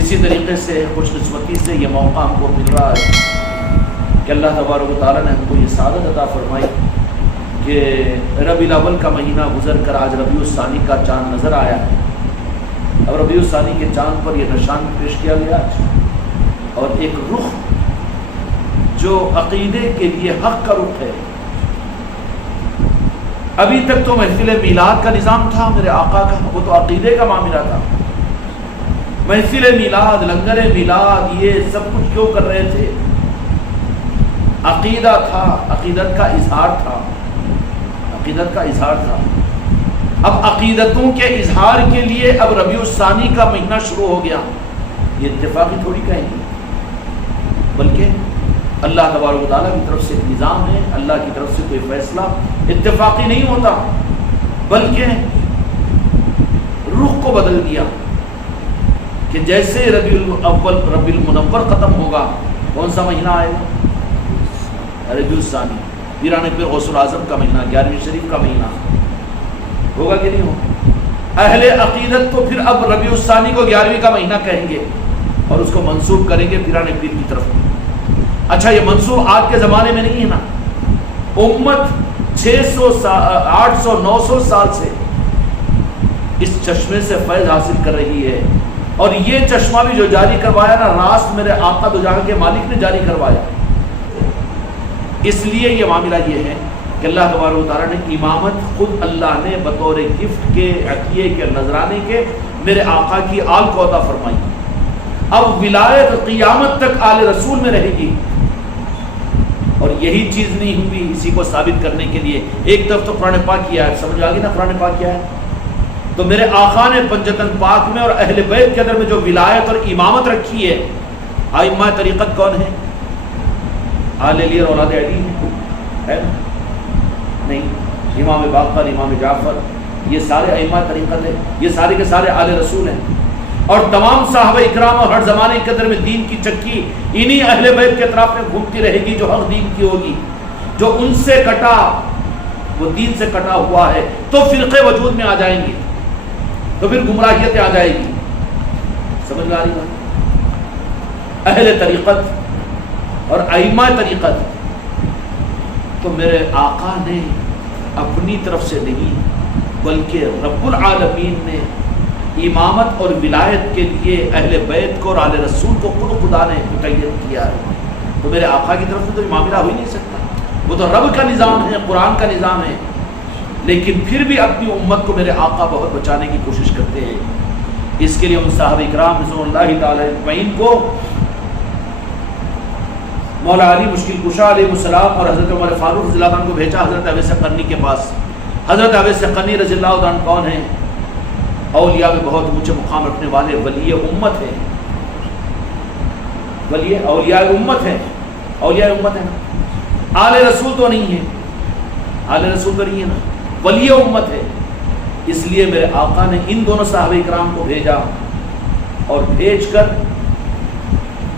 اسی طریقے سے خوش قسمتی سے یہ موقع ہم کو مل رہا ہے کہ اللہ تبارک و تعالیٰ نے ہم کو یہ سعادت عطا فرمائی کہ ربیع الاول کا مہینہ گزر کر آج ربیع الثانی کا چاند نظر آیا ہے. اب ربیع الثانی کے چاند پر یہ نشان پیش کیا گیا اور ایک رخ جو عقیدے کے لیے حق کا رخ ہے. ابھی تک تو محفل میلاد کا نظام تھا میرے آقا کا، وہ تو عقیدے کا معاملہ تھا. محفل میلاد، لنگر میلاد، یہ سب کچھ کیوں کر رہے تھے؟ عقیدہ تھا، عقیدت کا اظہار تھا، عقیدت کا اظہار تھا. اب عقیدتوں کے اظہار کے لیے اب ربیع الثانی کا مہینہ شروع ہو گیا. یہ اتفاقی تھوڑی کہیں گے، بلکہ اللہ تبارک و تعالیٰ کی طرف سے نظام ہے. اللہ کی طرف سے کوئی فیصلہ اتفاقی نہیں ہوتا، بلکہ رخ کو بدل دیا کہ جیسے ربیع الاول ربیع المنور ختم ہوگا، کون سا مہینہ آئے گا؟ ربیع الثانی، پیران پیر غوث الاعظم کا مہینہ، 11ویں شریف کا مہینہ ہوگا کہ نہیں ہوگا؟ اہل عقیدت تو پھر اب ربیع الثانی کو 11ویں کا مہینہ کہیں گے اور اس کو منسوب کریں گے پیران پیر کی طرف. اچھا، یہ منسوب آج کے زمانے میں نہیں ہے نا. امت 600 800 900 سال سے اس چشمے سے فیض حاصل کر رہی ہے، اور یہ چشمہ بھی جو جاری کروایا نا، راست میرے آقا دو جہاں کے مالک نے جاری کروایا. اس لیے یہ معاملہ یہ ہے کہ اللہ تبارک و تعالیٰ نے امامت خود اللہ نے بطور گفٹ کے، عطیے کے، نذرانے کے میرے آقا کی آل کو عطا فرمائی. اب ولایت قیامت تک آل رسول میں رہے گی، اور یہی چیز نہیں ہوئی اسی کو ثابت کرنے کے لیے. ایک طرف تو قرآن پاک کیا ہے، سمجھ آ گئی نا قرآن پاک کیا ہے؟ تو میرے آقا نے پنجتن پاک میں اور اہل بیت کے اندر میں جو ولایت اور امامت رکھی ہے، ائمہ طریقت کون ہے؟ آل علی اور اولاد علی ہے نہیں؟ امام باقر، امام جعفر، یہ سارے ائمہ طریقت ہے، یہ سارے کے سارے آل رسول ہیں. اور تمام صحابہ اکرام اور ہر زمانے کے اندر میں دین کی چکی انہی اہل بیت کے اطراف میں گھومتی رہے گی جو حق دین کی ہوگی. جو ان سے کٹا، وہ دین سے کٹا ہوا ہے، تو فرقے وجود میں آ جائیں گے، تو پھر گمراہیت آ جائے گی. سمجھ میں آ رہی بات؟ اہل طریقت اور ائمہ طریقت تو میرے آقا نے اپنی طرف سے نہیں، بلکہ رب العالمین نے امامت اور ولایت کے لیے اہل بیت کو اور آل رسول کو خود خدا نے مقید کیا ہے. تو میرے آقا کی طرف سے تو معاملہ ہو ہی نہیں سکتا. وہ تو رب کا نظام ہے، قرآن کا نظام ہے. لیکن پھر بھی اپنی امت کو میرے آقا بہت بچانے کی کوشش کرتے ہیں. اس کے لیے ان صحابہ اکرام رضوان اللہ تعالی اجمعین کو مولا علی مشکل کشا علیہ السلام اور حضرت عمر فاروق رضی اللہ عنہ کو بھیجا حضرت اویس قرنی کے پاس. حضرت اویس قرنی رضی اللہ عنہ کون ہیں؟ اولیاء میں بہت اونچے مقام رکھنے والے ولی امت ہیں. ولی اولیاء امت ہیں، اولیاء امت ہیں. آل رسول تو نہیں ہے، آل رسول تو نہیں ہے نا، ولی امت ہے. اس لیے میرے آقا نے ان دونوں صحابہ اکرام کو بھیجا، اور بھیج کر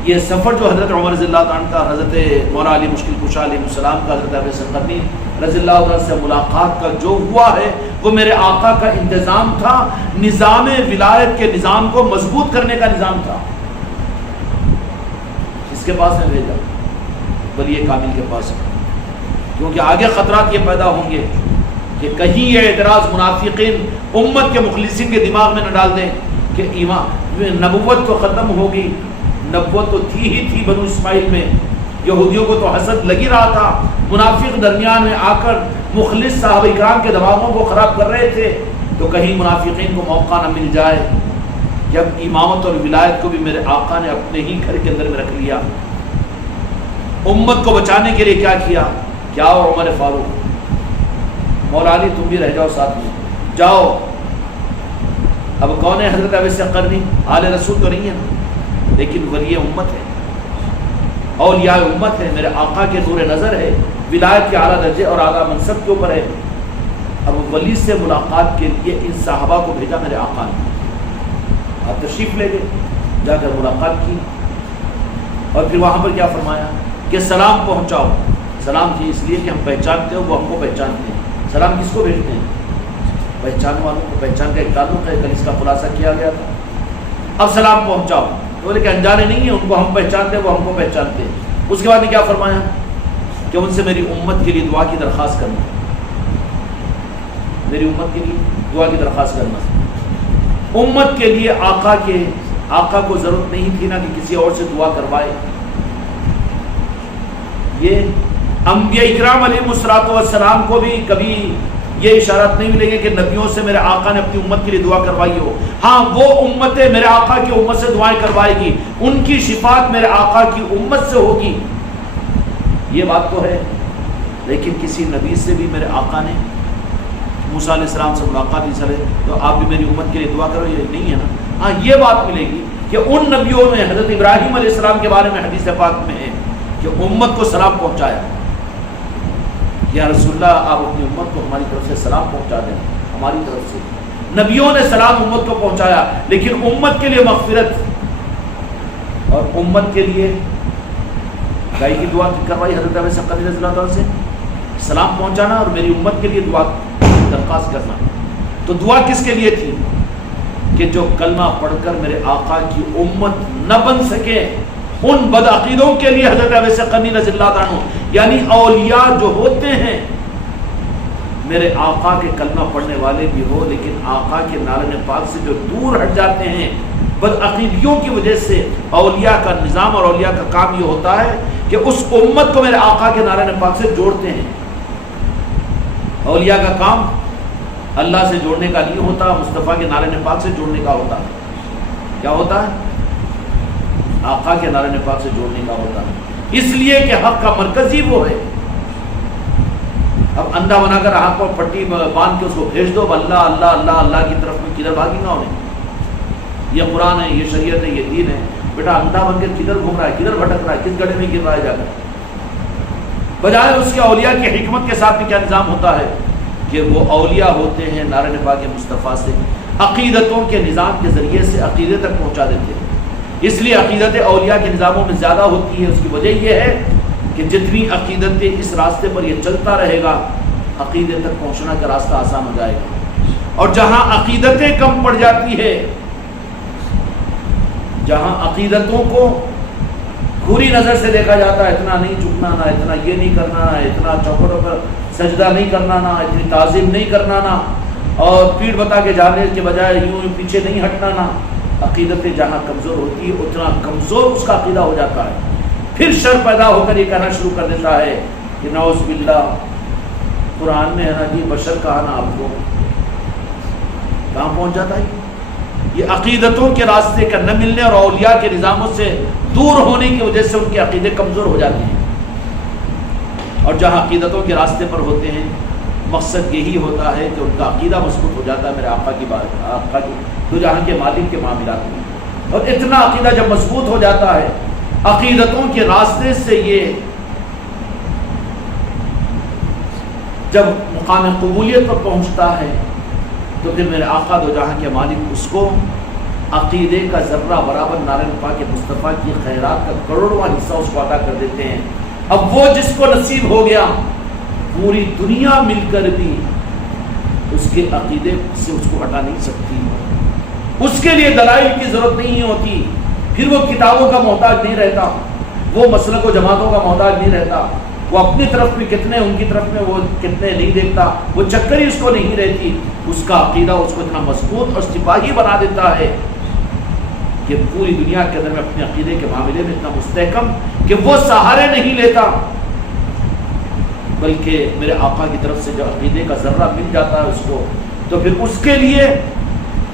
یہ سفر جو حضرت عمر رضی اللہ عنہ کا، حضرت مولا علی مشکل کشا علیہ السلام کا، حضرت اویس قرنی رضی اللہ عنہ سے ملاقات کا جو ہوا ہے، وہ میرے آقا کا انتظام تھا. نظام ولایت کے نظام کو مضبوط کرنے کا نظام تھا. اس کے پاس میں بھیجا، ولی کامل کے پاس، کیونکہ آگے خطرات یہ پیدا ہوں گے کہ کہیں یہ اعتراض منافقین امت کے مخلصین کے دماغ میں نہ ڈال دیں کہ نبوت تو ختم ہوگی. نبوت تو تھی ہی تھی بنو اسماعیل میں، یہودیوں کو تو حسد لگی رہا تھا. منافق درمیان میں آ کر مخلص صحابہ اکرام کے دماغوں کو خراب کر رہے تھے. تو کہیں منافقین کو موقع نہ مل جائے. جب امامت اور ولایت کو بھی میرے آقا نے اپنے ہی گھر کے اندر میں رکھ لیا. امت کو بچانے کے لیے کیا کیا؟ کیا اور عمر فاروق، مولا علی تم بھی رہ جاؤ ساتھ میں، جاؤ. اب کون ہے حضرت اویس قرنی؟ آل رسول تو نہیں ہے نا، لیکن ولی امت ہے، اولیاء امت ہے. میرے آقا کے نور نظر ہے، ولایت کے اعلیٰ درجے اور اعلیٰ منصب کے اوپر ہے. اب ولی سے ملاقات کے لیے ان صحابہ کو بھیجا میرے آقا نے. آپ تشریف لے گئے، جا کر ملاقات کی، اور پھر وہاں پر کیا فرمایا کہ سلام پہنچاؤ. سلام کی اس لیے کہ ہم پہچانتے ہو، وہ ہم کو پہچانتے ہیں. سلام کس کو بھیجتے ہیں؟ پہچان والوں کو. پہچان کا ایک تعلق ہے، کل اس کا خلاصہ کیا گیا تھا. اب سلام پہنچاؤ. بولے کہ انجانے نہیں ہیں، ان کو ہم پہچانتے ہیں، وہ ہم کو پہچانتے ہیں۔ اس کے بعد نے کیا فرمایا کہ ان سے میری امت کے لیے دعا کی درخواست کرنا، میری امت کے لیے دعا کی درخواست کرنا۔ امت کے لیے آقا کو ضرورت نہیں تھی نا کہ کسی اور سے دعا کروائے۔ یہ انبیاء اکرام علیہ الصلوۃ والسلام کو بھی کبھی یہ اشارات نہیں ملیں گے کہ نبیوں سے میرے آقا نے اپنی امت کے لیے دعا کروائی ہو۔ ہاں وہ امتیں میرے آقا کی امت سے دعائیں کروائے گی، ان کی شفاعت میرے آقا کی امت سے ہوگی، یہ بات تو ہے۔ لیکن کسی نبی سے بھی میرے آقا نے موسیٰ علیہ السلام سے ملاقات نہیں چلے تو آپ بھی میری امت کے لیے دعا کرو، یہ نہیں ہے نا۔ ہاں یہ بات ملے گی کہ ان نبیوں میں حضرت ابراہیم علیہ السلام کے بارے میں حدیث پاک میں ہے کہ امت کو سلام پہنچایا، یا رسول اللہ آپ اپنی امت کو ہماری طرف سے سلام پہنچا دیں، ہماری طرف سے۔ نبیوں نے سلام امت کو پہنچایا، لیکن امت کے لیے مغفرت اور امت کے لیے گائے کی دعا کروائی حضرت ابی صقر رضی اللہ عنہ سے، سلام پہنچانا اور میری امت کے لیے دعا درخواست کرنا۔ تو دعا کس کے لیے تھی کہ جو کلمہ پڑھ کر میرے آقا کی امت نہ بن سکے، ان بدعقیدوں کے لیے حضرت ابی صقر رضی اللہ عنہ، یعنی اولیاء جو ہوتے ہیں میرے آقا کے کلمہ پڑھنے والے بھی ہو، لیکن آقا کے نعرہ پاک سے جو دور ہٹ جاتے ہیں بدعقیدیوں کی وجہ سے، اولیاء کا نظام اور اولیاء کا کام یہ ہوتا ہے کہ اس امت کو میرے آقا کے نعرہ پاک سے جوڑتے ہیں۔ اولیاء کا کام اللہ سے جوڑنے کا نہیں ہوتا، مصطفیٰ کے نعرہ پاک سے جوڑنے کا ہوتا ہے۔ کیا ہوتا ہے؟ آقا کے نعرہ پاک سے جوڑنے کا ہوتا ہے، اس لیے کہ حق کا مرکزی وہ ہے۔ اب اندھا بنا کر آنکھ کو پٹی باندھ کے اس کو بھیج دو، اللہ اللہ اللہ اللہ کی طرف میں کدھر بھاگے گا انہیں؟ یہ قرآن ہے، یہ شریعت ہے، یہ دین ہے۔ بیٹا اندھا بن کے کدھر گھوم رہا ہے، کدھر بھٹک رہا ہے، کس گڑھے میں گر رہا ہے جا کر؟ بجائے اس کے اولیاء کی حکمت کے ساتھ بھی کیا نظام ہوتا ہے کہ وہ اولیاء ہوتے ہیں نعرہ پاک مصطفیٰ سے عقیدتوں کے نظام کے ذریعے سے عقیدے تک پہنچا دیتے ہیں۔ اس لیے عقیدت اولیاء کے نظاموں میں زیادہ ہوتی ہے۔ اس کی وجہ یہ ہے کہ جتنی عقیدتیں اس راستے پر یہ چلتا رہے گا، عقیدے تک پہنچنا کا راستہ آسان ہو جائے گا۔ اور جہاں عقیدتیں کم پڑ جاتی ہے، جہاں عقیدتوں کو بری نظر سے دیکھا جاتا ہے، اتنا نہیں جھکنا، نہ اتنا یہ نہیں کرنا، نہ اتنا چوکھٹوں پر سجدہ نہیں کرنا، نہ اتنی تعظیم نہیں کرنا، نہ اور پیڑ بتا کے جانے کے بجائے یوں پیچھے نہیں ہٹنا، نہ عقیدتیں جہاں کمزور ہوتی ہے اتنا کمزور اس کا عقیدہ ہو جاتا ہے۔ پھر شر پیدا ہو کر یہ کہنا شروع کر دیتا ہے کہ نعوذ باللہ قرآن میں ہے نا جی بشر کہا نا آپ کو، کہاں پہنچ جاتا ہے؟ یہ عقیدتوں کے راستے کا نہ ملنے اور اولیاء کے نظاموں سے دور ہونے کی وجہ سے ان کے عقیدے کمزور ہو جاتے ہیں۔ اور جہاں عقیدتوں کے راستے پر ہوتے ہیں مقصد یہی ہوتا ہے کہ ان کا عقیدہ مضبوط ہو جاتا ہے میرے آقا کی بات، آقا کی تو جہاں کے مالک کے معاملات میں۔ اور اتنا عقیدہ جب مضبوط ہو جاتا ہے عقیدتوں کے راستے سے، یہ جب مقام قبولیت پر پہنچتا ہے تو پھر میرے آقا دو جہاں کے مالک اس کو عقیدے کا ذرہ برابر نعرہ پاک مصطفیٰ کی خیرات کا کروڑواں حصہ اس کو عطا کر دیتے ہیں۔ اب وہ جس کو نصیب ہو گیا، پوری دنیا مل کر بھی اس کے عقیدے سے اس کو ہٹا نہیں سکتی، اس کے لیے دلائل کی ضرورت نہیں ہوتی، پھر وہ کتابوں کا محتاج نہیں رہتا، وہ مسلک و جماعتوں کا محتاج نہیں رہتا، وہ اپنی طرف میں کتنے ان کی طرف میں وہ کتنے نہیں دیکھتا، وہ چکر ہی اس کو نہیں رہتی۔ اس کا عقیدہ اس کو اتنا مضبوط اور سپاہی بنا دیتا ہے کہ پوری دنیا کے اندر میں اپنے عقیدے کے معاملے میں اتنا مستحکم کہ وہ سہارے نہیں لیتا، بلکہ میرے آقا کی طرف سے جو عقیدے کا ذرہ مل جاتا ہے اس کو، تو پھر اس کے لیے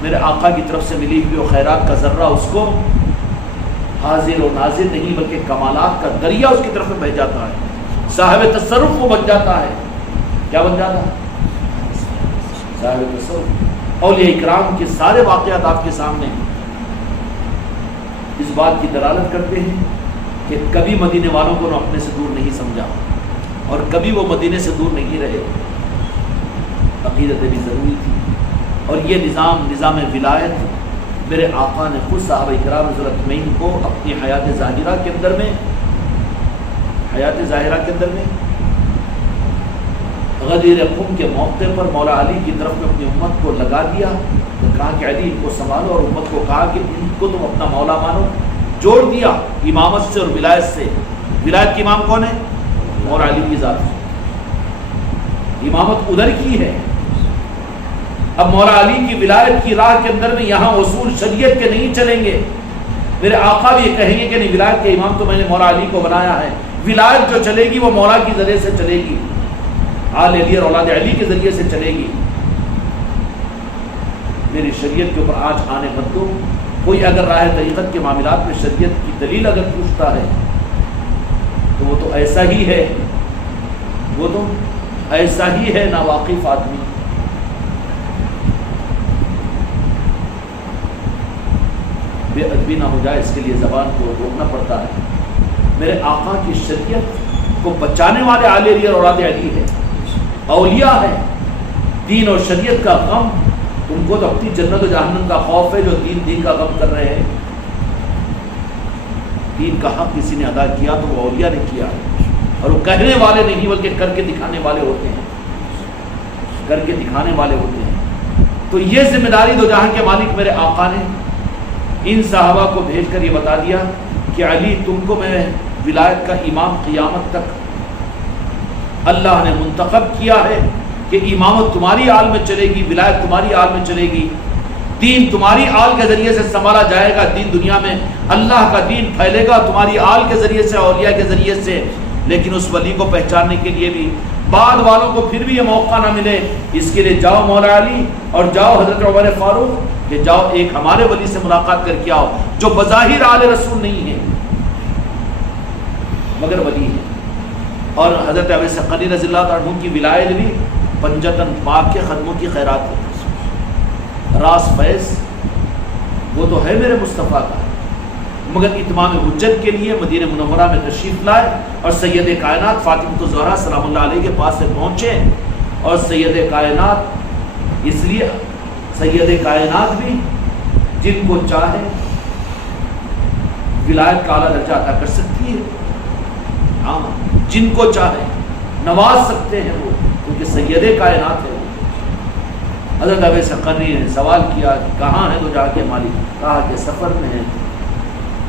میرے آقا کی طرف سے ملی ہوئی خیرات کا ذرہ اس کو حاضر و ناظر نہیں بلکہ کمالات کا دریا اس کی طرف میں بہہ جاتا ہے، صاحب تصرف وہ بن جاتا ہے۔ کیا بن جاتا ہے؟ صاحب تصرف۔ اولیاء اکرام کے سارے واقعات آپ کے سامنے اس بات کی دلالت کرتے ہیں کہ کبھی مدینے والوں کو اپنے سے دور نہیں سمجھا اور کبھی وہ مدینے سے دور نہیں رہے۔ عقیدت بھی ضروری تھی، اور یہ نظام ولایت میرے آقا نے خود صحابہ کرام رضی اللہ عنہم کو اپنی حیات ظاہرہ کے اندر میں غدیر قم کے موقع پر مولا علی کی طرف میں اپنی امت کو لگا دیا، تو کہا کہ علی ان کو سنبھالو، اور امت کو کہا کہ ان کو تم اپنا مولا مانو، جوڑ دیا امامت سے اور ولایت سے۔ ولایت کی امام کون ہے؟ مولا علی کی ذات ہے، امامت ادھر کی ہے۔ اب مولا علی کی ولایت کی راہ کے اندر میں یہاں اصول شریعت کے نہیں چلیں گے۔ میرے آقا بھی یہ کہیں گے کہ نہیں، ولایت کے امام تو میں نے مولا علی کو بنایا ہے، ولایت جو چلے گی وہ مولا کی ذریعے سے چلے گی، آل علی اور اولاد علی کے ذریعے سے چلے گی۔ میری شریعت کے اوپر آج آنے مت دو۔ کوئی اگر راہ طریقت کے معاملات میں شریعت کی دلیل اگر پوچھتا ہے تو وہ تو ایسا ہی ہے، وہ تو ایسا ہی ہے ناواقف آدمی۔ بے ادبی نہ ہو جائے اس کے لیے زبان کو روکنا پڑتا ہے۔ میرے آقا کی شریعت کو بچانے والے آل علی اور اولاد علی ہے، اولیاء ہے۔ دین اور شریعت کا غم، تم کو تو اپنی جنت و جہنم کا خوف ہے جو دین کا غم کر رہے ہیں۔ دین کا حق کسی نے ادا کیا تو وہ اولیاء نے کیا، اور وہ کہنے والے نہیں بلکہ کر کے دکھانے والے ہوتے ہیں، کر کے دکھانے والے ہوتے ہیں۔ تو یہ ذمہ داری دو جہاں کے مالک میرے آقا نے ان صحابہ کو بھیج کر یہ بتا دیا کہ علی تم کو میں ولایت کا امام قیامت تک اللہ نے منتخب کیا ہے کہ امامت تمہاری آل میں چلے گی، ولایت تمہاری آل میں چلے گی، دین تمہاری آل کے ذریعے سے سنبھالا جائے گا، دین دنیا میں اللہ کا دین پھیلے گا تمہاری آل کے ذریعے سے، اولیاء کے ذریعے سے۔ لیکن اس ولی کو پہچاننے کے لیے بھی بعد والوں کو پھر بھی یہ موقع نہ ملے، اس کے لیے جاؤ مولا علی اور جاؤ حضرت عمر فاروق کہ جاؤ ایک ہمارے ولی سے ملاقات کر کے آؤ جو بظاہر آل رسول نہیں ہے مگر ولی ہے۔ اور حضرت ابی ثقلی رضی اللہ عنہ کی ولایت بھی پنجتن پاک کے خدموں کی خیرات ہے۔ راس فیض وہ تو ہے میرے مصطفیٰ کا، مگر اتمام حجت کے لیے مدینہ منورہ میں تشریف لائے اور سید کائنات فاطمہ الزہرا سلام اللہ علیہ کے پاس سے پہنچے۔ اور سید کائنات اس لیے سید کائنات بھی جن کو چاہے ولایت کا اعلیٰ درجہ عطا کر سکتی ہے، ہاں جن کو چاہے نواز سکتے ہیں وہ، کیونکہ سید کائنات ہے وہ۔ حضرت ابی ثقلی نے سوال کیا کہ کہاں ہے تو جا کے مالک؟ کہا کہ سفر میں ہے۔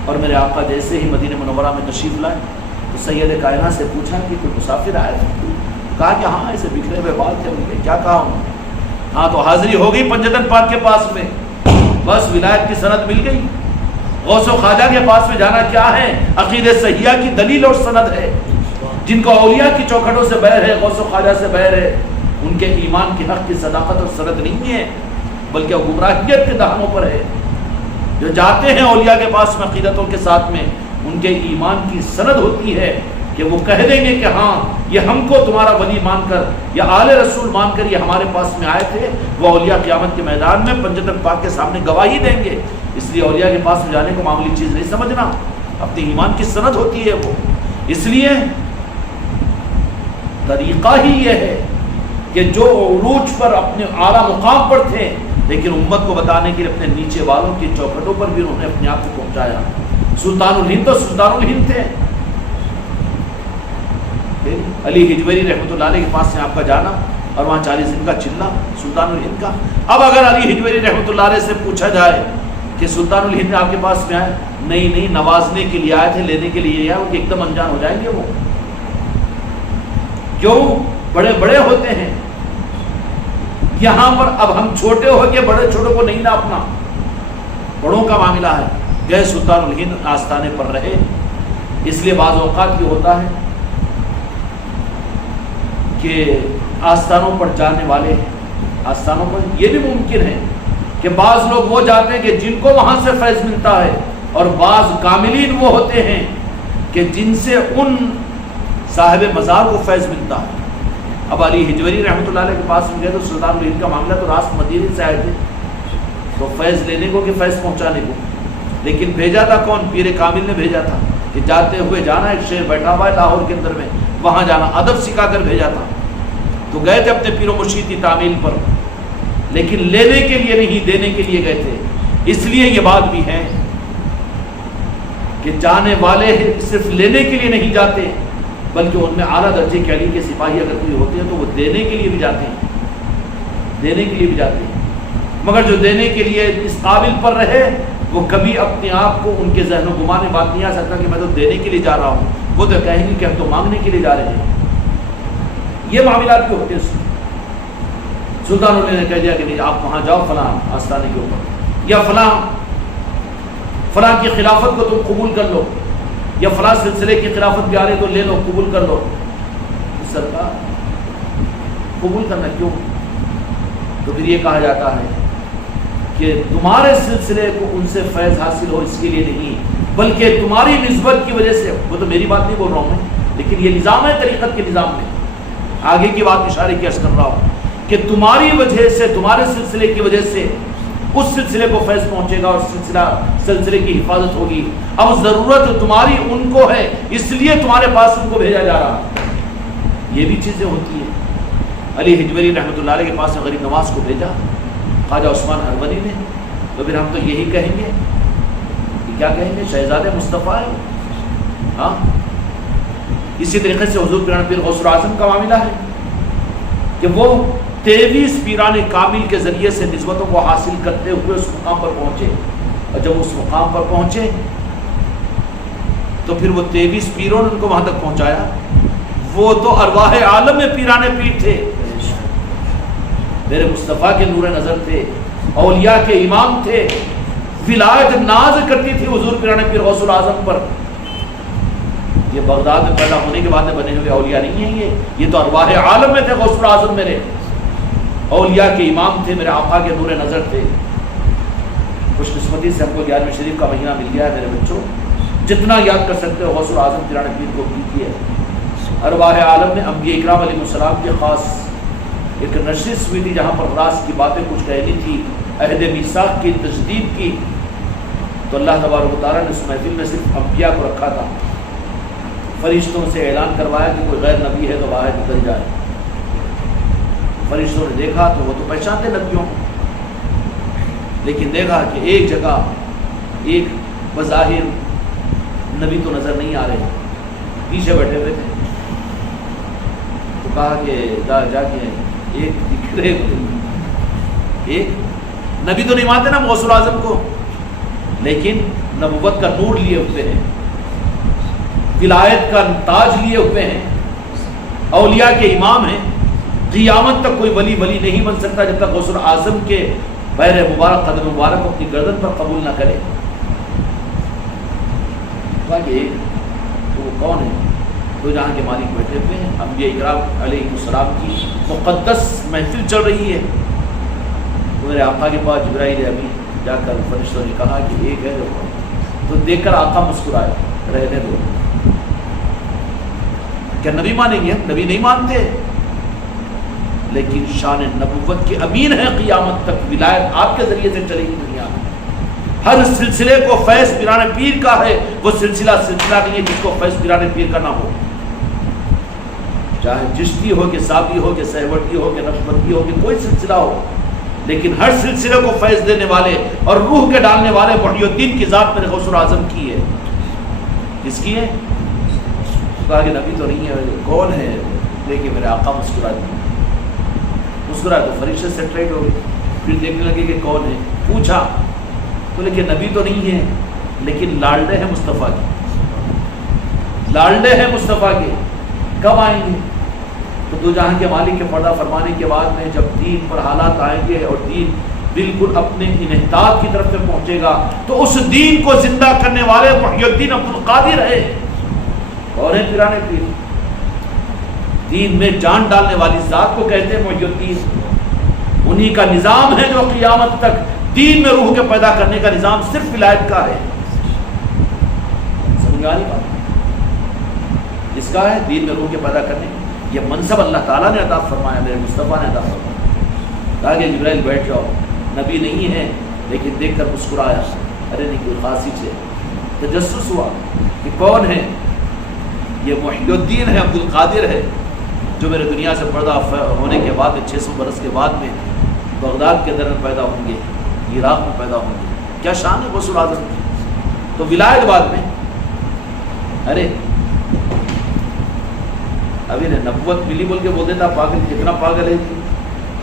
اور میرے آقا جیسے ہی مدینہ منورہ میں تشریف لائے تو سید کائنات سے پوچھا کہ کوئی مسافر آیا تھا؟ کہا کہ ہاں ایسے بکھرے ہوئے بال تھے ان کے۔ کیا کہا انہوں نے؟ ہاں تو حاضری ہو گئی پنجتن پاک کے پاس میں، بس ولایت کی سند مل گئی۔ غوث و خواجہ کے پاس میں جانا کیا ہے؟ عقیدہ صحیحہ کی دلیل اور سند ہے۔ جن کو اولیاء کی چوکھٹوں سے بیر ہے، غوث و خواجہ سے بیر ہے، ان کے ایمان کی حق کی صداقت اور سند نہیں ہے بلکہ وہ گمراہیت کے دہانوں پر ہے۔ جو جاتے ہیں اولیاء کے پاس میں عقیدتوں کے ساتھ میں، ان کے ایمان کی سند ہوتی ہے کہ وہ کہہ دیں گے کہ ہاں یہ ہم کو تمہارا ولی مان کر یا آل رسول مان کر یہ ہمارے پاس میں آئے تھے۔ وہ اولیاء قیامت کے میدان میں پنجتن پاک کے سامنے گواہی دیں گے۔ اس لیے اولیاء کے پاس میں جانے کو معمولی چیز نہیں سمجھنا، اپنی ایمان کی سند ہوتی ہے وہ۔ اس لیے طریقہ ہی یہ ہے کہ جو عروج پر اپنے اعلیٰ مقام پر تھے لیکن امت کو بتانے کے لیے اپنے نیچے والوں کی چوکھٹوں پر بھی انہوں نے اپنے آپ کو پہنچایا۔ سلطان الہند تو سلطان الہند تھے، علی ہجویری رحمۃ اللہ علیہ کے پاس سے آپ کا جانا اور وہاں 40 دن کا چلنا سلطان الہند کا۔ اب اگر علی ہجویری رحمۃ اللہ علیہ سے پوچھا جائے کہ سلطان الہند آپ کے پاس میں آئے، نہیں نوازنے کے لیے آئے تھے، لینے کے لیے آئے، وہ ایک دم انجان ہو جائیں گے وہ۔ کیوں؟ بڑے بڑے ہوتے ہیں یہاں پر۔ اب ہم چھوٹے ہو کے بڑے چھوٹوں کو نہیں ناپنا، بڑوں کا معاملہ ہے۔ گئے سلطان الہند آستانے پر رہے، اس لیے بعض اوقات یہ ہوتا ہے کہ آستانوں پر جانے والے، آستانوں پر یہ بھی ممکن ہے کہ بعض لوگ وہ جاتے ہیں کہ جن کو وہاں سے فیض ملتا ہے، اور بعض کاملین وہ ہوتے ہیں کہ جن سے ان صاحب مزار کو فیض ملتا ہے۔ اب علی ہجویری رحمۃ اللہ علیہ کے پاس میں گئے تو سلطان الہند کا معاملہ تو راست مدینے سے آئے تھے، تو فیض لینے کو کہ فیض پہنچانے کو، لیکن بھیجا تھا کون؟ پیر کامل نے بھیجا تھا کہ جاتے ہوئے جانا، ایک شیخ بیٹھا ہوا ہے لاہور کے اندر میں، وہاں جانا، ادب سکھا کر بھیجا تھا۔ تو گئے تھے اپنے پیر و مرشید کی تعمیل پر، لیکن لینے کے لیے نہیں، دینے کے لیے گئے تھے۔ اس لیے یہ بات بھی ہے کہ جانے والے صرف لینے کے لیے نہیں جاتے بلکہ ان میں اعلیٰ درجے کے علی کے سپاہی اگر کوئی ہوتے ہیں تو وہ دینے کے لیے بھی جاتے ہیں، دینے کے لیے بھی جاتے ہیں۔ مگر جو دینے کے لیے اس قابل پر رہے وہ کبھی اپنے آپ کو ان کے ذہن و گمان میں بات نہیں آ سکتا کہ میں تو دینے کے لیے جا رہا ہوں، وہ تو کہیں گے کہ ہم تو مانگنے کے لیے جا رہے ہیں۔ یہ معاملات بھی ہوتے ہیں۔ سلطان نے کہہ دیا کہ نہیں آپ وہاں جاؤ فلاں آستانے کے اوپر، یا فلاں کی خلافت کو تم قبول کر لو، یا فلاں سلسلے کی خلافت بھی آ رہی تو لے لو، قبول کر لو۔ سرکار قبول کرنا کیوں؟ تو پھر یہ کہا جاتا ہے کہ تمہارے سلسلے کو ان سے فیض حاصل ہو اس کے لیے نہیں، بلکہ تمہاری نسبت کی وجہ سے، وہ تو میری بات نہیں بول رہا ہوں میں، لیکن یہ نظام ہے طریقت کے نظام میں، آگے کی بات اشارے کی عرض کر رہا ہوں کہ تمہاری وجہ سے، تمہارے سلسلے کی وجہ سے اس سلسلے کو فیض پہنچے گا اور سلسلے کی حفاظت ہوگی۔ اب ضرورت تمہاری ان کو ہے، اس لیے تمہارے پاس ان کو بھیجا جا رہا ہے۔ یہ بھی چیزیں ہوتی ہیں۔ علی حجویری رحمۃ اللہ علیہ کے پاس میں غریب نواز کو بھیجا خواجہ عثمان ہرونی نے، تو پھر ہم تو یہی کہیں گے کہ کیا کہیں گے، شہزادے مصطفیٰ ہے۔ ہاں، اسی طریقے سے حضور پیران پیر غوث اعظم کا معاملہ ہے کہ وہ 23 پیران کامل کے ذریعے سے نسبتوں کو حاصل کرتے ہوئے اس مقام پر پہنچے، اور جب اس مقام پر پہنچے تو پھر وہ 23 پیروں نے ان کو وہاں تک پہنچایا۔ وہ تو ارواح عالم میں پیرانے پیر تھے، میرے مصطفیٰ کے نور نظر تھے، اولیاء کے امام تھے، ولایت ناز کرتی تھی حضور پیرانے پیر غوث اعظم پر۔ یہ بغداد میں پیدا ہونے کے بعد میں بنے ہوئے اولیاء نہیں ہیں، یہ تو ارواح عالم میں تھے غوث اعظم، میرے اولیاء کے امام تھے، میرے آقا کے نور نظر تھے۔ خوش قسمتی سے ہم کو 11ویں شریف کا مہینہ مل گیا ہے میرے بچوں، جتنا یاد کر سکتے ہو غوث اعظم پیرانے پیر کو کیجیے۔ ارواح عالم میں انبیاء اکرام علیہ السلام کے خاص ایک نشست ہوئی تھی جہاں پر راز کی باتیں کچھ کہنی تھی، عہد میثاق کی تجدید کی، تو اللہ تبارک و تعالیٰ نے اس محفل میں صرف انبیاء کو رکھا تھا۔ فرشتوں سے اعلان کروایا کہ کوئی غیر نبی ہے تو باہر نکل جائے۔ فرشتوں نے دیکھا تو وہ تو پہچانتے نبیوں کو، لیکن دیکھا کہ ایک جگہ ایک بظاہر نبی تو نظر نہیں آ رہے، پیچھے بیٹھے ہوئے تھے، تو کہا کہ جا کے ایک دکھ رہے، ایک نبی تو نہیں مانتے نا غوث اعظم کو، لیکن نبوت کا نور لیے ہوئے ہیں، ولایت کا تاج لیے ہوئے ہیں، اولیاء کے امام ہیں، قیامت تک کوئی ولی نہیں بن سکتا جب تک غوث اعظم کے پیر مبارک، قدم مبارک اپنی گردن پر قبول نہ کرے۔ تو وہ کون ہے؟ تو جہاں کے مالک بیٹھے ہوئے ہیں، انبیاء اکرام علیہ السلام کی مقدس محفل چل رہی ہے۔ تو میرے آقا کے پاس جبرائیل امین جا کر فرشتوں نے کہا کہ ایک ہے جو، تو دیکھ کر آقا مسکرائے، رہنے دو، کیا نبی مانیں گے؟ نبی نہیں مانتے، لیکن شان نبوت کے امین ہے، قیامت تک ولایت آپ کے ذریعے سے چلے گی دنیا میں۔ ہر سلسلے کو فیض پیران پیر کا ہے، وہ سلسلہ نہیں ہے جس کو فیض پیران پیر کا نہ ہو، چاہے چشتی ہو کہ صابی ہو کہ سہوٹی ہو کہ نقشبندی ہو کہ کوئی سلسلہ ہو، لیکن ہر سلسلے کو فیض دینے والے اور روح کے ڈالنے والے محی الدین کی ذات میرے غوث اعظم کی ہے۔ کس کی ہے؟ کہا کہ نبی تو نہیں ہے، کون ہے؟ دیکھیے میرے آقا مسکرائے تو فرشتے سیٹلائٹ ہو گئے، پھر دیکھنے لگے کہ کون ہے، پوچھا تو لیکن نبی تو نہیں ہے، لیکن لاڈلے ہیں مصطفیٰ کے، لاڈلے ہیں مصطفیٰ کے، کب آئیں گے؟ تو دو جہاں کے مالک کے پردہ فرمانے کے بعد میں جب دین پر حالات آئیں گے اور دین بالکل اپنے انحطاط کی طرف سے پہنچے گا، تو اس دین کو زندہ کرنے والے محی الدین عبد القادر ہے۔ اور ہیں پیرانے پیر، دین میں جان ڈالنے والی ذات کو کہتے ہیں محی الدین، انہی کا نظام ہے جو قیامت تک دین میں روح کے پیدا کرنے کا نظام صرف ولایت کا ہے۔ سمجھ آ رہی بات؟ جس کا ہے دین میں روح کے پیدا کرنے، یہ منصب اللہ تعالیٰ نے عطا فرمایا، میرے مصطفیٰ نے عطا فرمایا۔ کہا کہ جبرائیل بیٹھ جاؤ، نبی نہیں ہے لیکن دیکھ کر مسکرایا، ارے نہیں کوئی خاصی سے تجسس ہوا کہ کون ہے؟ یہ محی الدین ہے، عبد القادر ہے، جو میرے دنیا سے پردہ ہونے کے بعد 600 برس کے بعد میں بغداد کے اندر میں پیدا ہوں گے، عراق میں پیدا ہوں گے۔ کیا شان ہے غوث اعظم کی؟ تو ولایت بعد میں، ارے ابھی نے نبوت ملی بول کے بول دیتا پاگل، کتنا پاگل ہے،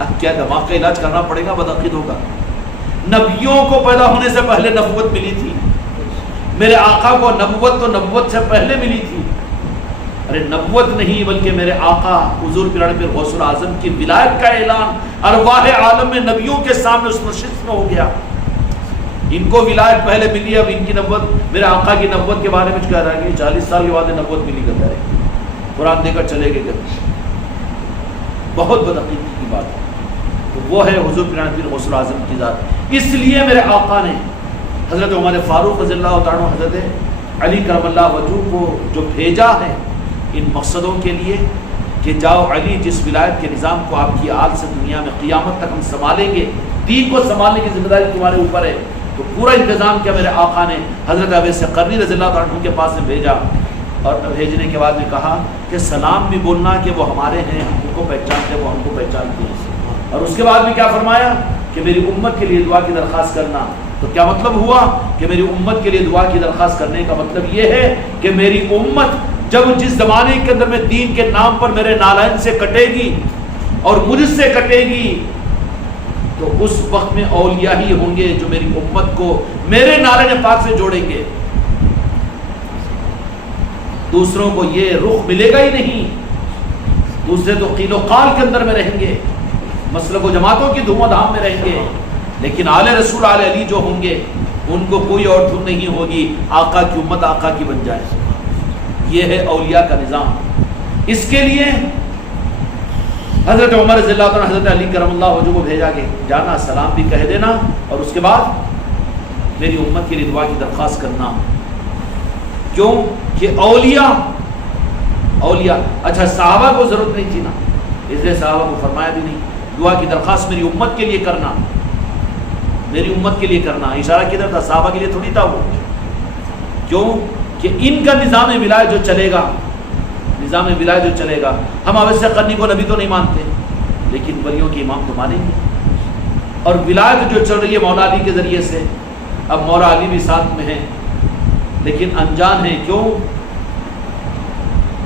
اب کیا دماغ کا علاج کرنا پڑے گا، بدعقید ہوگا۔ نبیوں کو پیدا ہونے سے پہلے نبوت ملی تھی، میرے آقا کو نبوت تو نبوت سے پہلے ملی تھی۔ ارے نبوت نہیں بلکہ میرے آقا حضور پیران پیر غوث الاعظم کی ولایت کا اعلان ارواح عالم میں نبیوں کے سامنے اس نشست میں ہو گیا۔ ان کو ولایت پہلے ملی، اب ان کی نبوت، میرے آقا کی نبوت کے بارے میں کہہ رہا ہے کہ 40 سال کے بعد نبوت ملی کرتا ہے، قرآن دے کر چلے گئے کرتے، بہت بدعقیدگی کی بات ہے۔ تو وہ ہے حضور پیران پیر غوث الاعظم کی ذات۔ اس لیے میرے آقا نے حضرت عمر فاروق رضی اللہ تعالیٰ عنہ، حضرت علی کرم اللہ وجہہ کو جو بھیجا ہے ان مقصدوں کے لیے کہ جاؤ علی، جس ولایت کے نظام کو آپ کی آل سے دنیا میں قیامت تک ہم سنبھالیں گے، دین کو سنبھالنے کی ذمہ داری تمہارے اوپر ہے، تو پورا انتظام کیا میرے آقا نے حضرت اویس قرنی رضی اللہ تعالیٰ عنہ کے پاس میں بھیجا، اور بھیجنے کے بعد میں کہا کہ سلام بھی بولنا کہ وہ ہمارے ہیں، ہم ان کو پہچانتے ہیں، وہ ہم کو پہچانتے ہیں، اور اس کے بعد بھی کیا فرمایا کہ میری امت کے لیے دعا کی درخواست کرنا۔ تو کیا مطلب ہوا کہ میری امت کے لیے دعا کی درخواست کرنے کا مطلب یہ ہے کہ میری امت جب جس زمانے کے اندر میں دین کے نام پر میرے نالائن سے کٹے گی اور مجھ سے کٹے گی، تو اس وقت میں اولیاء ہی ہوں گے جو میری امت کو میرے نالائن پاک سے جوڑیں گے، دوسروں کو یہ رخ ملے گا ہی نہیں، دوسرے تو قیل و قال کے اندر میں رہیں گے، مسلک و جماعتوں کی دھوم دھام میں رہیں گے، لیکن آل رسول آل علی جو ہوں گے ان کو کوئی اور دھن نہیں ہوگی، آقا کی امت آقا کی بن جائے۔ یہ ہے اولیاء کا نظام۔ اس کے لیے حضرت عمر رضی اللہ عنہ حضرت علی کرم اللہ وجہہ کو بھیجا کہ جانا، سلام بھی کہہ دینا، اور اس کے بعد میری امت کے لیے دعا کی درخواست کرنا۔ کیوں کہ اولیاء اچھا صحابہ کو ضرورت نہیں تھی نا، اس لیے صحابہ کو فرمایا بھی نہیں، دعا کی درخواست میری امت کے لیے کرنا، میری امت کے لیے کرنا۔ اشارہ کدھر تھا؟ صحابہ کے لیے تھوڑی تھا وہ، کیوں کہ ان کا نظام ولایت جو چلے گا، نظام ولایت جو چلے گا، ہم اویس قرنی کو نبی تو نہیں مانتے لیکن ولیوں کے امام تو مانیں گے، اور ولایت جو چل رہی ہے مولا علی کے ذریعے سے، اب مولا علی بھی ساتھ میں ہیں لیکن انجان ہیں۔ کیوں؟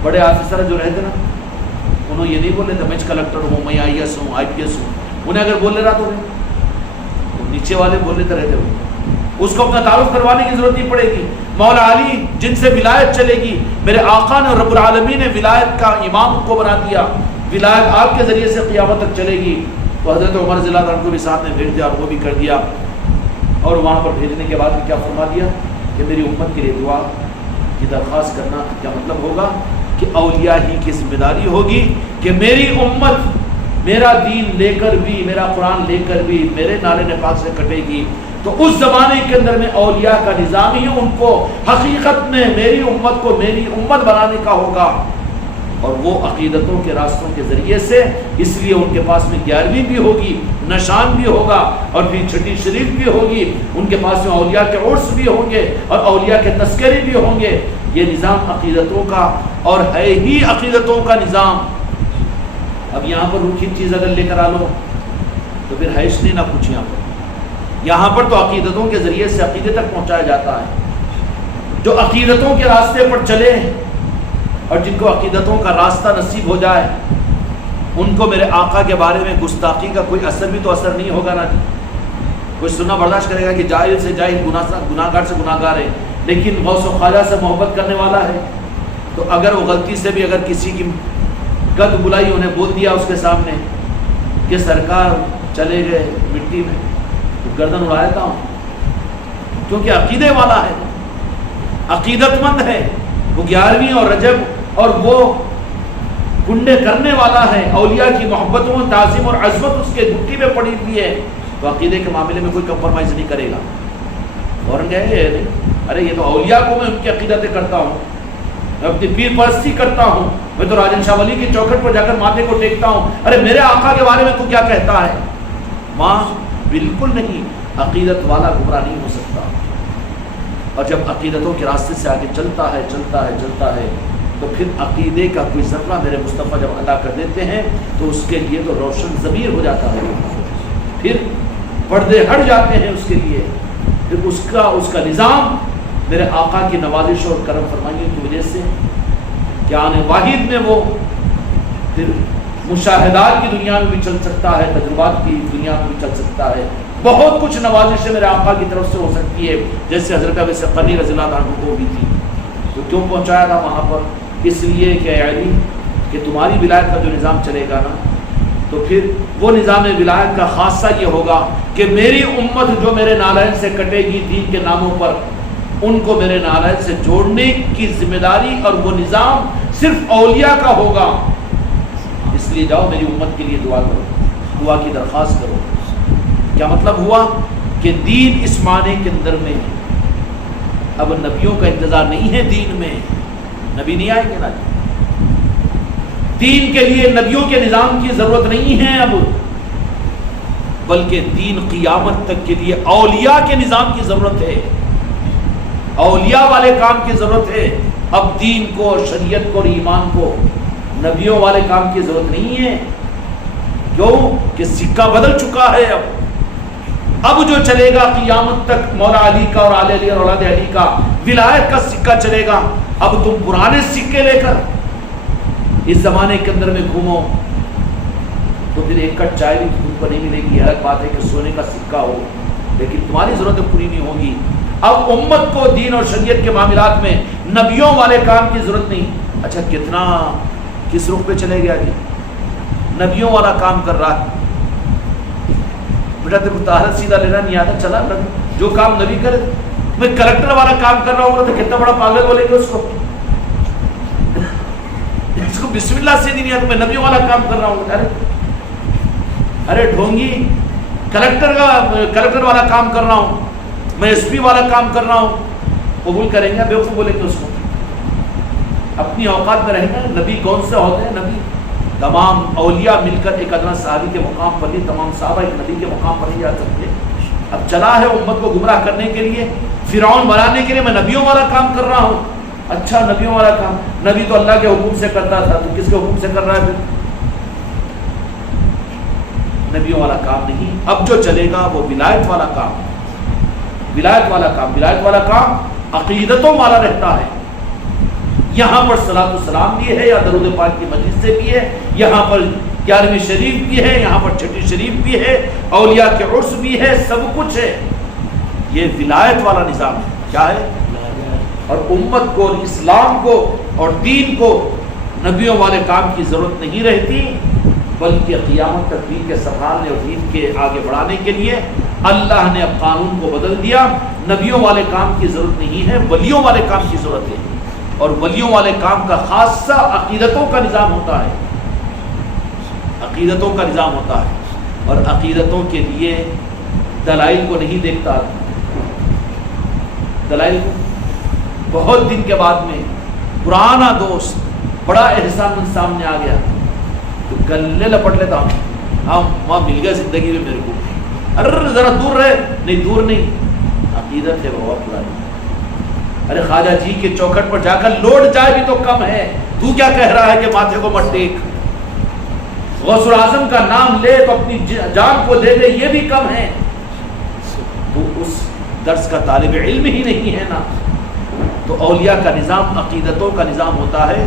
بڑے آفیسر جو رہتے نا، انہوں یہ نہیں بولے تھے میں کلکٹر ہوں، میں IAS ہوں، IPS ہوں، انہیں اگر بول لے رہا تو نیچے والے بول لیتے رہتے ہو، اس کو اپنا تعارف کروانے کی ضرورت نہیں پڑے گی۔ مولا علی جن سے ولایت چلے گی، میرے آقا نے رب العالمین نے ولایت کا امام کو بنا دیا، ولایت آپ کے ذریعے سے قیامت تک چلے گی، تو حضرت عمر رضی اللہ عنہ کو بھی ساتھ میں بھیج دیا اور وہ بھی کر دیا، اور وہاں پر بھیجنے کے بعد کیا فرما دیا کہ میری امت کے لیے دعا کی درخواست کرنا۔ کیا مطلب ہوگا کہ اولیاء ہی کی ذمہ داری ہوگی کہ میری امت میرا دین لے کر بھی، میرا قرآن لے کر بھی میرے نالے پاک سے کٹے گی، تو اس زمانے کے اندر میں اولیاء کا نظام ہی ان کو حقیقت میں میری امت کو میری امت بنانے کا ہوگا، اور وہ عقیدتوں کے راستوں کے ذریعے سے، اس لیے ان کے پاس میں 11ویں بھی ہوگی، نشان بھی ہوگا، اور پھر چھٹی شریف بھی ہوگی، ان کے پاس میں اولیاء کے عرس بھی ہوں گے اور اولیاء کے تذکرے بھی ہوں گے۔ یہ نظام عقیدتوں کا اور ہے ہی عقیدتوں کا نظام۔ اب یہاں پر روکھی چیز اگر لے کر آ لو تو پھر حیث نہیں نہ کچھ، یہاں پر تو عقیدتوں کے ذریعے سے عقیدے تک پہنچایا جاتا ہے۔ جو عقیدتوں کے راستے پر چلے اور جن کو عقیدتوں کا راستہ نصیب ہو جائے، ان کو میرے آقا کے بارے میں گستاخی کا کوئی اثر بھی تو اثر نہیں ہوگا نا۔ کوئی سننا برداشت کرے گا کہ جاہل سے جاہل، گناہگار سے گناہگار ہے، لیکن غوث و خواجہ سے محبت کرنے والا ہے، تو اگر وہ غلطی سے بھی اگر کسی کی گد بلائی انہیں بول دیا اس کے سامنے کہ سرکار چلے گئے مٹی میں، تو گردن اڑا دیتا ہوں، کیونکہ عقیدے والا ہے، عقیدت مند ہے، وہ 11ویں اور رجب اور وہ گنڈے کرنے والا ہے، اولیاء کی محبتوں، تعظیم اور عظمت اس کے گھٹی میں پڑی ہوئی ہے، تو عقیدے کے معاملے میں کوئی کمپرومائز نہیں کرے گا۔ فوراً گئے ارے یہ تو اولیاء کو میں ان کی عقیدتیں کرتا ہوں، میں اپنی پیر پرستی کرتا ہوں، میں تو راجن شاہ ولی کی چوکھٹ پر جا کر ماتھے کو ٹیکتا ہوں، ارے میرے آقا کے بارے میں تو کیا کہتا ہے؟ ماں بالکل نہیں، عقیدت والا گمراہ نہیں ہو سکتا، اور جب عقیدتوں کے راستے سے آگے چلتا ہے تو پھر عقیدے کا کوئی ذرہ میرے مصطفیٰ جب ادا کر دیتے ہیں تو اس کے لیے تو روشن ضمیر ہو جاتا ہے، پھر پردے ہٹ جاتے ہیں اس کے لیے، پھر اس کا نظام میرے آقا کی نوازش اور کرم فرمائی کی وجہ سے کہ آنے واحد میں وہ پھر مشاہدات کی دنیا میں بھی چل سکتا ہے، تجربات کی دنیا میں بھی چل سکتا ہے، بہت کچھ نوازش میرے آقا کی طرف سے ہو سکتی ہے، جیسے حضرت ابی قرنی رضی اللہ عنہ کو بھی تھی. تو کیوں پہنچایا تھا وہاں پر؟ اس لیے کہ اے علی کہ تمہاری ولایت کا جو نظام چلے گا نا، تو پھر وہ نظام ولایت کا خاصہ یہ ہوگا کہ میری امت جو میرے نالین سے کٹے گی دین کے ناموں پر، ان کو میرے نالین سے جوڑنے کی ذمہ داری اور وہ نظام صرف اولیاء کا ہوگا. اس لیے جاؤ میری امت کے لیے دعا کرو، دعا کی درخواست کرو. کیا مطلب ہوا؟ کہ دین اس معنی کے اندر میں اب نبیوں کا انتظار نہیں ہے. دین میں نبی نہیں آئیں گے نا، دین کے لیے نبیوں کے نظام کی ضرورت نہیں ہے اب، بلکہ دین قیامت تک کے لیے اولیاء کے نظام کی ضرورت ہے، اولیاء والے کام کی ضرورت ہے. اب دین کو، شریعت کو اور ایمان کو نبیوں والے کام کی ضرورت نہیں ہے. کیوں کہ سکہ بدل چکا ہے. اب جو چلے گا قیامت تک مولا علی کا اور آل علی اور اولاد علی کا ولایت کا سکہ چلے گا. اب تم پرانے سکے لے کر اس زمانے کے اندر میں گھومو تو پھر ایک کٹ چائے بھی تم کو نہیں ملے گی. الگ بات ہے کہ سونے کا سکہ ہو، لیکن تمہاری ضرورتیں پوری نہیں ہوگی. اب امت کو دین اور شریعت کے معاملات میں نبیوں والے کام کی ضرورت نہیں. اچھا کتنا کس رخ پہ چلے گیا جی؟ نبیوں والا کام کر رہا ہے. بیٹا تیرے کو طاہر سیدھا لینا نہیں آتا، چلا جو کام نبی کرے. میں کلکٹر والا کام کر رہا ہوں تو کتنا بڑا پاگل بولے گا اس کو بسم اللہ سے نہیں آتا. میں نبیوں والا کام کر رہا ہوں. ارے ڈھونگی، کلکٹر والا کام کر رہا ہوں، میں ایس پی والا کام کر رہا ہوں. قبول کریں گے؟ بیوقوف بولے گے اس کو. اپنی اوقات میں رہیں گے. نبی کون سے ہوتے ہیں؟ نبی تمام اولیاء مل کر ایک ادنا صحابی کے مقام پر نہیں، تمام صحابہ ایک نبی کے مقام پر نہیں جا سکتے. اب چلا ہے امت کو گمراہ کرنے کے لیے، فرعون بنانے کے لیے میں نبیوں والا کام کر رہا ہوں. اچھا نبیوں والا کام، نبی تو اللہ کے حکم سے کرتا تھا، تو کس کے حکم سے کر رہا ہے پھر؟ نبیوں والا کام نہیں. اب جو چلے گا وہ ولایت والا کام، ولایت والا کام. ولایت والا کام عقیدتوں والا رہتا ہے. یہاں پر صلاۃ السلام بھی ہے، یا درود پاک کی مجلس سے بھی ہے، یہاں پر 11ویں شریف بھی ہے، یہاں پر 6 شریف بھی ہے، اولیاء کے عرس بھی ہے، سب کچھ ہے. یہ ولایت والا نظام ہے. کیا ہے؟ اور امت کو، اسلام کو اور دین کو نبیوں والے کام کی ضرورت نہیں رہتی، بلکہ قیامت تک دین کے سنبھالنے اور دین کے آگے بڑھانے کے لیے اللہ نے اب قانون کو بدل دیا. نبیوں والے کام کی ضرورت نہیں ہے، ولیوں والے کام کی ضرورت ہے. اور ولیوں والے کام کا خاصہ عقیدتوں کا نظام ہوتا ہے. عقیدتوں کا نظام ہوتا ہے، اور عقیدتوں کے لیے دلائل کو نہیں دیکھتا. دلائل کو بہت دن کے بعد میں پرانا دوست بڑا احسان مند سامنے آ گیا تو گلے لپٹ لیتا ہوں. ہاں وہاں مل گیا زندگی میں میرے کو. ارے ذرا دور رہے. نہیں دور نہیں، عقیدت ہے بہت پرانی. ارے خواجہ جی کے چوکھٹ پر جا کر لوٹ جائے بھی تو کم ہے، تو کیا کہہ رہا ہے کہ ماتھے کو مت ٹیک. غوث اعظم کا نام لے تو اپنی جان کو دے دے، یہ بھی کم ہے. تو اس درس کا طالب علم ہی نہیں ہے نا. تو اولیاء کا نظام عقیدتوں کا نظام ہوتا ہے.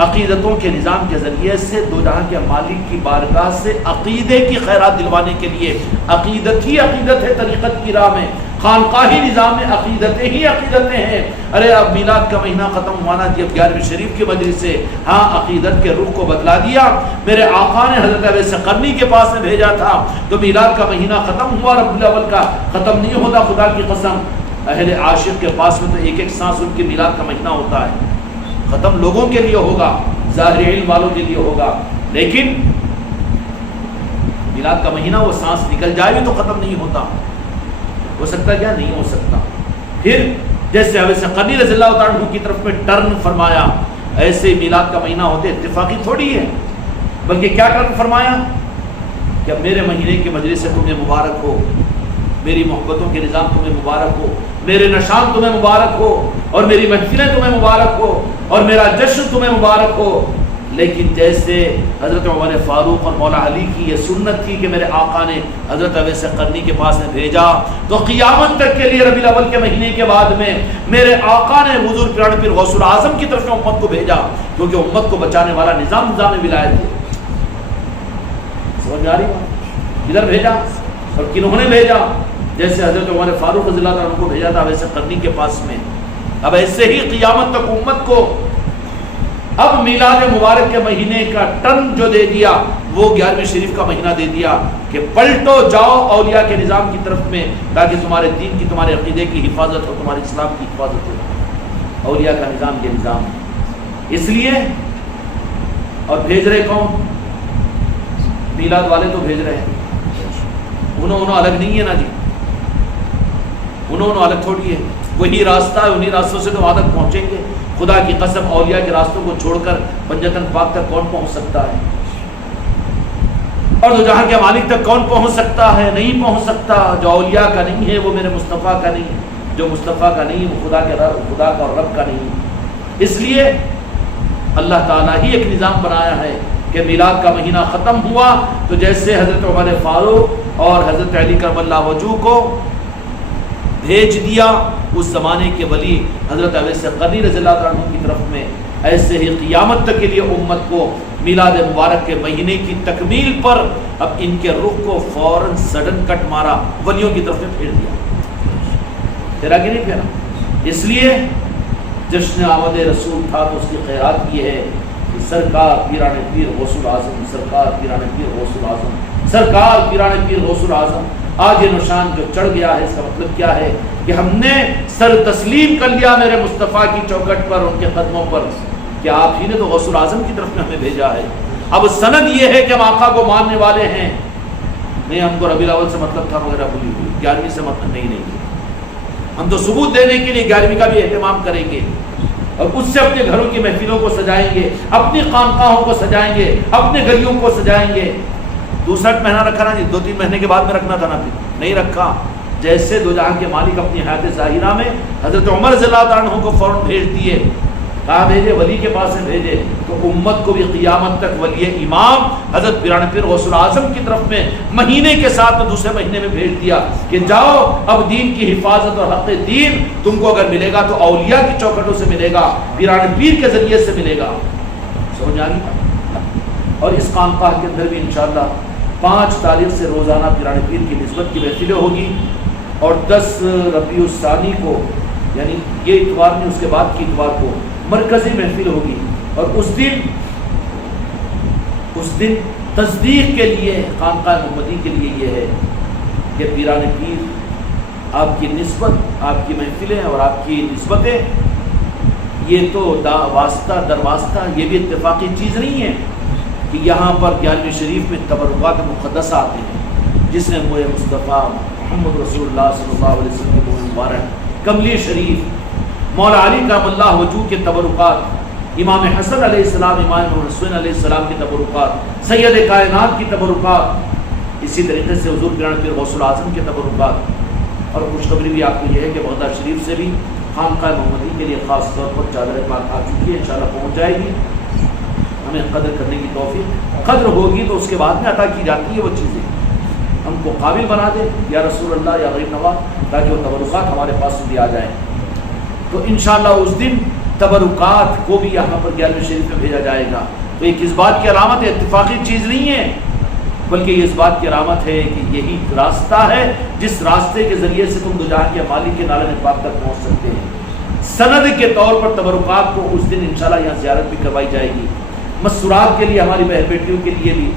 عقیدتوں کے نظام کے ذریعے سے دو جہاں کے مالک کی بارگاہ سے عقیدے کی خیرات دلوانے کے لیے. عقیدت ہی عقیدت ہے طریقت کی راہ میں. خانقاہی نظام میں عقیدتیں ہی عقیدتیں ہیں. ارے اب میلاد کا مہینہ ختم ہوا نا جی، اب 11ویں شریف کی مجلس سے ہاں عقیدت کے رخ کو بدلا دیا. میرے آقا نے حضرت ابی قرنی کے پاس میں بھیجا تھا تو میلاد کا مہینہ ختم ہوا، ربیع الاول کا ختم نہیں ہوتا. خدا کی قسم اہل عاشق کے پاس میں تو ایک ایک سانس ان کے میلاد کا مہینہ ہوتا ہے. ختم لوگوں کے لیے ہوگا، ظاہر علم والوں کے لیے ہوگا، لیکن میلاد کا مہینہ وہ سانس نکل جائے بھی تو ختم نہیں ہوتا. ہو سکتا کیا؟ نہیں ہو سکتا. پھر جیسے ابی قرنی رضی اللہ تعالیٰ عنہ کی طرف میں ٹرن فرمایا، ایسے میلاد کا مہینہ ہوتے اتفاقی تھوڑی ہے، بلکہ کیا ٹرن فرمایا کہ اب میرے مہینے کی مجلس سے تمہیں مبارک ہو، میری محبتوں کے نظام تمہیں مبارک ہو، میرے نشان تمہیں مبارک ہو، اور میری محفلیں تمہیں مبارک ہو، اور میرا جشن تمہیں مبارک ہو. لیکن جیسے حضرت عمر فاروق اور مولا علی کی یہ سنت تھی کہ میرے آقا نے حضرت ابی قرنی کے پاس میں بھیجا، تو قیامت تک کے لیے ربیع الاول کے مہینے کے بعد میں میرے آقا نے حضور پیرانے پیر غوث اعظم کی طرف سے امت کو بھیجا، کیونکہ امت کو بچانے والا نظام ولایت ہے. سمجھ آ رہی بات؟ ادھر بھیجا اور کنہوں نے بھیجا؟ جیسے حضرت عمر فاروق رضی اللہ عنہ کو بھیجا تھا ویسے قرنی کے پاس میں. اب ایسے ہی قیامت تک امت کو اب میلاد مبارک کے مہینے کا ٹرن جو دے دیا وہ 11ویں شریف کا مہینہ دے دیا کہ پلٹو جاؤ اولیاء کے نظام کی طرف میں تاکہ تمہارے دین کی، تمہارے عقیدے کی حفاظت ہو، تمہارے اسلام کی حفاظت ہو. اولیاء کا نظام یہ نظام ہے. اس لیے اور بھیج رہے کون؟ میلاد والے تو بھیج رہے ہیں. انہوں الگ نہیں ہے نا جی، انہوں الگ تھوڑی ہے. وہی راستہ ہے، انہی راستوں سے تو وہاں تک پہنچیں گے. خدا کی قسم اولیاء کے راستوں کو چھوڑ کر پنجتن پاک تک کون پہنچ سکتا ہے؟ اور جو جہاں کے مالک تک کون پہنچ سکتا ہے؟ نہیں پہنچ سکتا. جو اولیاء کا نہیں ہے وہ میرے مصطفیٰ کا نہیں ہے، جو مصطفیٰ کا نہیں وہ خدا کا اور رب کا نہیں. اس لیے اللہ تعالیٰ ہی ایک نظام بنایا ہے کہ میلاد کا مہینہ ختم ہوا تو جیسے حضرت عمر فاروق اور حضرت علی کرم اللہ وجہہ کو بھیج دیا اس زمانے کے ولی حضرت اویس قرنی رضی اللہ عنہ کی طرف میں، ایسے ہی قیامت تک کے لیے امت کو میلاد مبارک کے مہینے کی تکمیل پر اب ان کے رخ کو فوراً سڈن کٹ مارا، ولیوں کی طرف میں پھیر دیا. پھیرا کہ نہیں پھیرا؟ اس لیے جشن آمد رسول تھا تو اس کی خیرات یہ ہے کہ سرکار پیران پیر غوث الاعظم، سرکار پیران پیر غوث الاعظم، سرکار پیران پیر غوث الاعظم آج نشان جو چڑھ گیا ہے. اس کا مطلب کیا ہے کہ ہم نے سر تسلیم کر لیا میرے مصطفیٰ کی چوکٹ پر، ان کے قدموں پر کہ آپ ہی نے تو غوث الاعظم کی طرف میں ہمیں بھیجا ہے. اب سند یہ ہے کہ ہم آقا کو ماننے والے ہیں. نہیں ہم کو ربیع الاول سے مطلب تھا وغیرہ بھولی ہوئی، 11ویں سے مطلب نہیں. ہم تو ثبوت دینے کے لیے 11ویں کا بھی اہتمام کریں گے اور اس سے اپنے گھروں کی محفلوں کو سجائیں گے، اپنی خانقاہوں کو سجائیں گے، اپنے گلیوں کو سجائیں گے. 62 مہینہ رکھا نا جی، 2-3 مہینے کے بعد میں رکھنا تھا نا، پھر نہیں رکھا. جیسے دو جہاں کے مالک اپنی حیات ظاہرہ میں حضرت عمر رضی اللہ عنہ کو فوراً بھیج دیے، کہا بھیجے ولی کے پاس سے بھیجے، تو امت کو بھی قیامت تک ولی امام حضرت پیران پیر غوث الاعظم کی طرف میں مہینے کے ساتھ میں دوسرے مہینے میں بھیج دیا کہ جاؤ اب دین کی حفاظت اور حق دین تم کو اگر ملے گا تو اولیاء کی چوکھٹوں سے ملے گا، پیران پیر کے ذریعے سے ملے گا. سمجھ آ گئی؟ اور اس خانقاہ کے اندر بھی انشاءاللہ 5 تاریخ سے روزانہ پیران پیر کی نسبت کی محفلیں ہوگی اور 10 ربیع الثانی کو یعنی یہ اتوار نہیں اس کے بعد کی اتوار کو مرکزی محفل ہوگی. اور اس دن تصدیق کے لیے خانقاہ محمدی کے لیے یہ ہے کہ پیران پیر آپ کی نسبت، آپ کی محفلیں اور آپ کی نسبتیں یہ تو واسطہ در واسطہ، یہ بھی اتفاقی چیز نہیں ہے کہ یہاں پر 11ویں شریف میں تبرکات مقدس آتے ہیں. جس نے موئے مصطفیٰ محمد رسول اللہ صلی اللہ علیہ وسلم کے مبارک کملی شریف، مولا علی کرم اللہ وجہہ کے تبرکات، امام حسن علیہ السلام، امام حسین علیہ السلام کے تبرکات، سید کائنات کی تبرکات، اسی طریقے سے حضور پیران پیر غوث الاعظم کے تبرکات. اور خوشخبری بھی آپ کو یہ ہے کہ بغداد شریف سے بھی خانقاہ محمدی کے لیے خاص طور پر چادر پاک آ چکی ہے، انشاءاللہ پہنچ جائے گی. ہمیں قدر کرنے کی توفیق، قدر ہوگی تو اس کے بعد میں عطا کی جاتی ہے وہ چیزیں. ہم کو قابل بنا دے یا رسول اللہ یا غریب نواز تاکہ وہ تبرکات ہمارے پاس سے بھی آ جائیں. تو انشاءاللہ اس دن تبرکات کو بھی یہاں پر 11ویں شریف میں بھیجا جائے گا. تو ایک اس بات کی علامت ہے، اتفاقی چیز نہیں ہے، بلکہ یہ اس بات کی علامت ہے کہ یہی راستہ ہے جس راستے کے ذریعے سے تم دو جہاں کے مالک کے نالے پاک تک پہنچ سکتے ہیں. سند کے طور پر تبرکات کو اس دن انشاءاللہ یہاں زیارت بھی کروائی جائے گی. مسورات کے لیے ہماری بہن بیٹیوں کے لیے بھی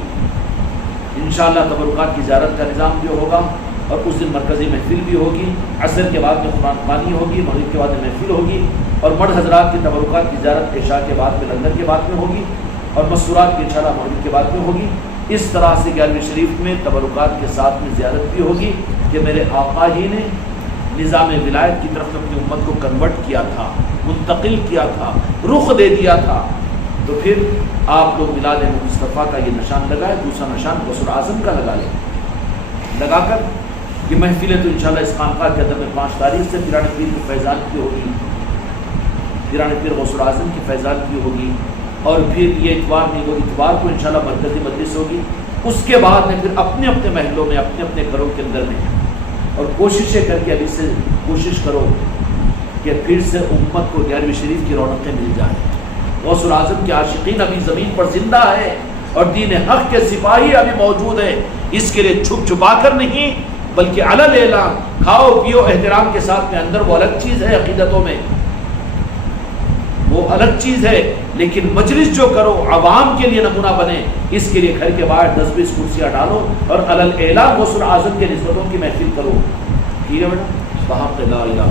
انشاءاللہ تبرکات کی زیارت کا نظام بھی ہوگا. اور اس دن مرکزی محفل بھی ہوگی، عصر کے بعد میں قرآن خوانی ہوگی، مغرب کے بعد میں محفل ہوگی، اور مرد حضرات کی تبرکات کی زیارت عشاء کے بعد میں لنگر کے بعد میں ہوگی، اور مسورات کی انشاءاللہ مغرب کے بعد میں ہوگی. اس طرح سے 11ویں شریف میں تبرکات کے ساتھ میں زیارت بھی ہوگی کہ میرے آقا ہی نے نظام ولایت کی طرف اپنی امت کو کنورٹ کیا تھا، منتقل کیا تھا، رخ دے دیا تھا. تو پھر آپ لوگ میلاد مصطفیٰ کا یہ نشان لگائے، دوسرا نشان غوث الاعظم کا لگا لیں. لگا کر یہ محفلیں تو انشاءاللہ اس خانقاہ کے اندر میں 5 تاریخ سے پیران پیر کی فیضان کی ہوگی، پیران پیر غوث الاعظم کی فیضان کی ہوگی. اور پھر یہ اتوار نہیں، وہ اتوار کو انشاءاللہ مرکزی مجلس ہوگی. اس کے بعد میں پھر اپنے اپنے محلوں میں، اپنے اپنے گھروں کے اندر میں، اور کوششیں کر کے ابھی سے کوشش کرو کہ پھر سے امت کو 11ویں شریف کی رونقیں مل جائیں. غوث الاعظم کے عاشقین ابھی زمین پر زندہ ہے اور دین حق کے سپاہی ابھی موجود ہے. اس کے لیے چھپ چھپا کر نہیں، بلکہ علل اعلان کھاؤ پیو احترام کے ساتھ میں اندر وہ الگ چیز ہے، عقیدتوں میں وہ الگ چیز ہے، لیکن مجلس جو کرو عوام کے لیے نمونہ بنے، اس کے لیے گھر کے باہر 10-20 کرسیاں ڈالو اور علل اعلان غسل اعظم کے نسبتوں کی محفل کرو. ٹھیک ہے بیٹا؟ وہاں پہ لا الہ